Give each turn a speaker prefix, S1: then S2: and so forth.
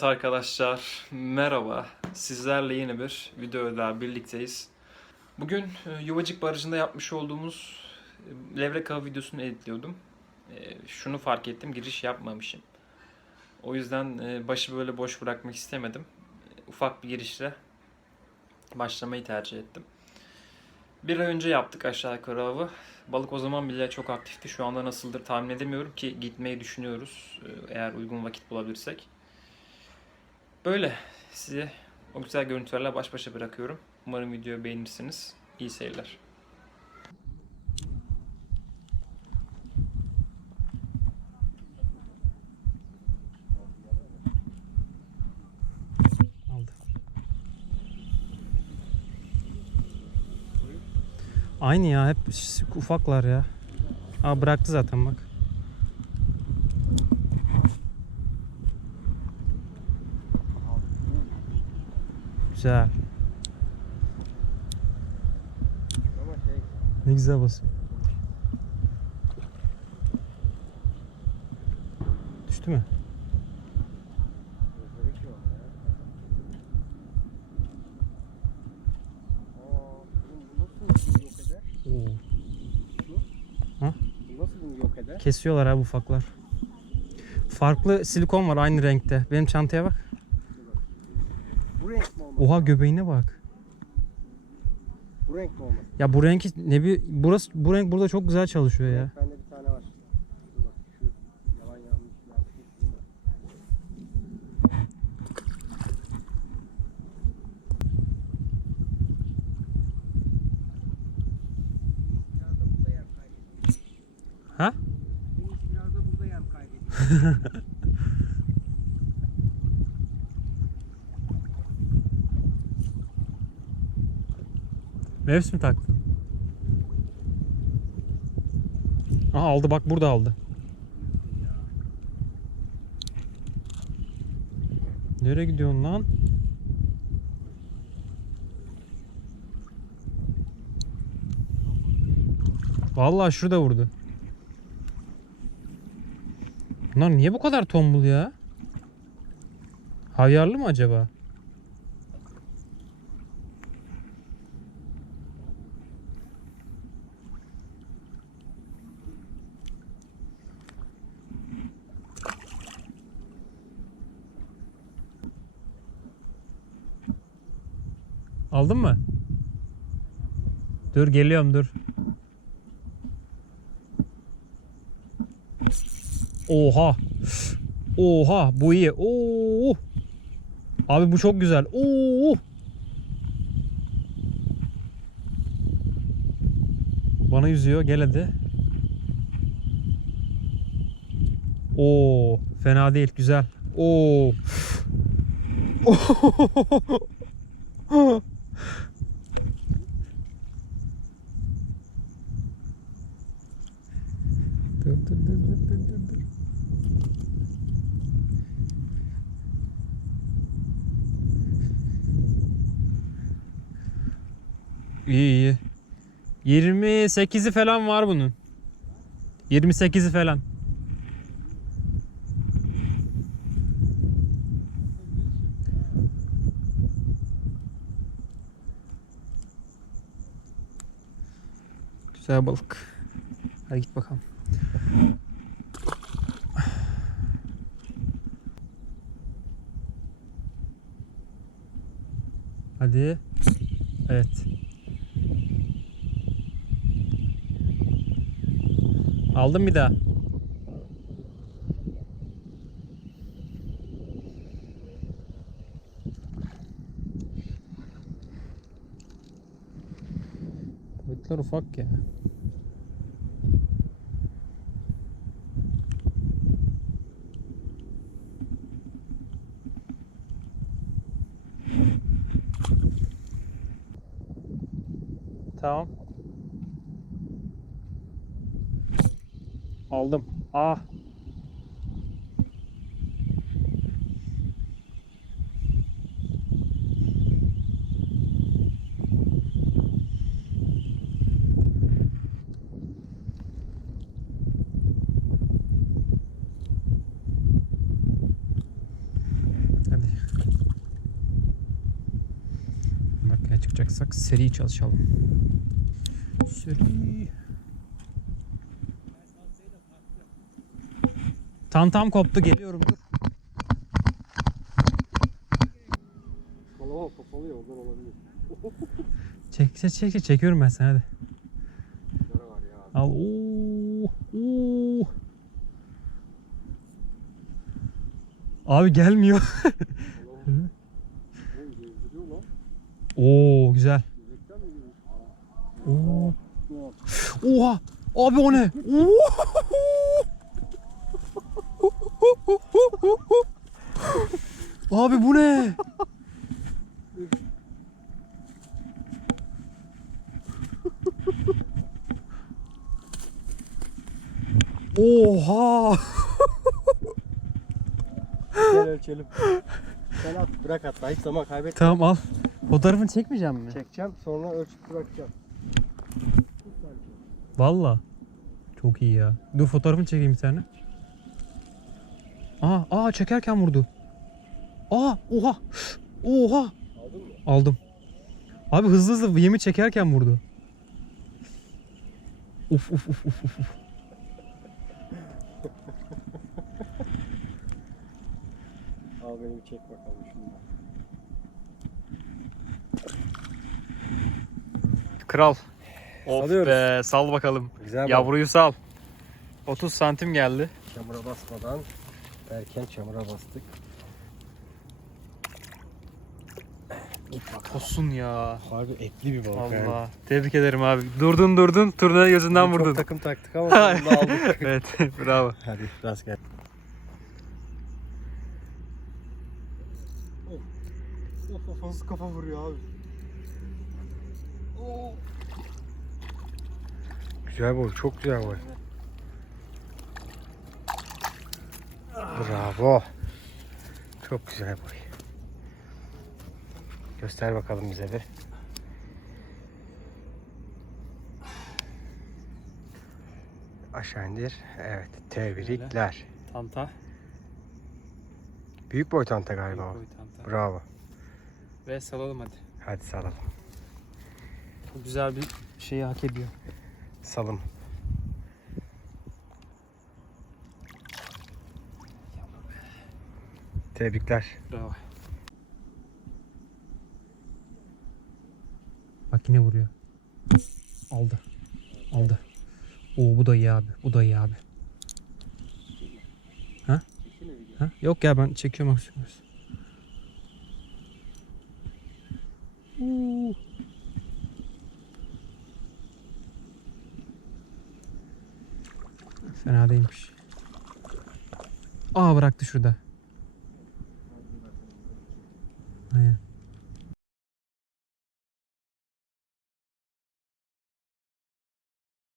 S1: Evet arkadaşlar, merhaba. Sizlerle yeni bir videoda birlikteyiz. Bugün e, Yuvacık Barajı'nda yapmış olduğumuz e, levrek avı videosunu editliyordum. E, Şunu fark ettim, giriş yapmamışım. O yüzden başı böyle boş bırakmak istemedim. Ufak bir girişle başlamayı tercih ettim. Bir ay önce yaptık aşağı yukarı avı. Balık o zaman bile çok aktifti. Şu anda nasıldır tahmin edemiyorum ki gitmeyi düşünüyoruz. Eğer uygun vakit bulabilirsek. Böyle size o güzel görüntülerle baş başa bırakıyorum. Umarım videoyu beğenirsiniz. İyi seyirler.
S2: Aldı. Aynı ya hep ufaklar ya. Aa bıraktı zaten bak. Güzel. Ne güzel basıyor. Düştü mü? Kesiyorlar abi ufaklar. Farklı silikon var aynı renkte. Benim çantaya bak.
S3: Bu renk mi olmalı?
S2: Oha göbeğine bak.
S3: Bu renk mi olmalı?
S2: Ya bu renk ne bir burası bu renk burada çok güzel çalışıyor ya.
S3: Bende bir tane var. Dur bak şu yalan yanlış yanlış değil mi? Biraz da burada yem.
S2: Ha?
S3: En iyisi biraz da burada yem kaybediyor.
S2: Mevs mi taktın? Aha aldı bak burada aldı. Nereye gidiyorsun lan? Vallahi şurada vurdu. Bunlar niye bu kadar tombul ya? Havyarlı mı acaba? Aldın mı? Dur geliyorum dur. Oha. Oha bu iyi. Oo. Abi bu çok güzel. Oo. Bana yüzüyor. Gel hadi. Oo, fena değil. Güzel. Oo. Dur dur dur dur dur dur. dur. İyi iyi. 28'i falan var bunun. 28'i falan. Güzel balık. Hadi git bakalım. Hadi. Evet. Aldım bir daha. Boyutlar ufak ya. Aldım. Ah. Hadi. Bakaya çıkacaksak seri çalışalım. Seri. Tam tam koptu geliyorum dur.
S3: Kalama popalıyor ondan olabilir.
S2: Çek çek çek çek çekiyorum ben seni hadi.
S3: Yara var ya.
S2: Al. Oo. Oo. Abi gelmiyor. Oo güzel. Oo. Oha! Abi o ne? Oo! Abi bu ne? Oha!
S3: Gel ölçelim. Sen at bırak hatta hiç zaman kaybetme.
S2: Tamam al. Fotoğrafını çekmeyeceğim mi?
S3: Çekeceğim sonra ölçüp bırakacağım.
S2: Valla. Çok iyi ya. Dur fotoğrafını çekeyim bir tane. Aa, aa çekerken vurdu. Aa, oha. Oha.
S3: Aldın mı?
S2: Aldım. Abi hızlı hızlı yemi çekerken vurdu. Uf uf uf uf uf.
S3: Al beni bir çek bakalım şundan.
S2: Kral. Of
S3: Salıyoruz.
S2: be sal bakalım.
S3: Güzel bak.
S2: Yavruyu sal. 30 santim geldi.
S3: Çamura basmadan erken çamura bastık.
S2: Tosun ya.
S3: Harbi etli bir balık yani.
S2: Allah. Tebrik ederim abi. Durdun durdun. Turnaya gözünden
S3: Çok
S2: vurdun.
S3: takım taktık ama sonunda aldık.
S2: evet bravo.
S3: Hadi rast gel. Of. Of nasıl kafa vuruyor abi. Güzel boy, çok güzel boy. Bravo. Çok güzel boy. Göster bakalım bize bir. Aşağı indir. Evet. Tebrikler.
S2: Tanta.
S3: Büyük boy tanta galiba o.
S2: tanta.
S3: Bravo.
S2: Ve salalım hadi.
S3: Hadi salalım.
S2: Çok güzel bir şeyi hak ediyor.
S3: Salım. Tebrikler.
S2: Bravo. Yine vuruyor. Aldı. Aldı. Oo bu da iyi abi. Bu da iyi abi. Ha? Ha? Yok ya ben çekiyorum aksiyon. Oo. Fena değilmiş. Aa bıraktı şurada. Aynen.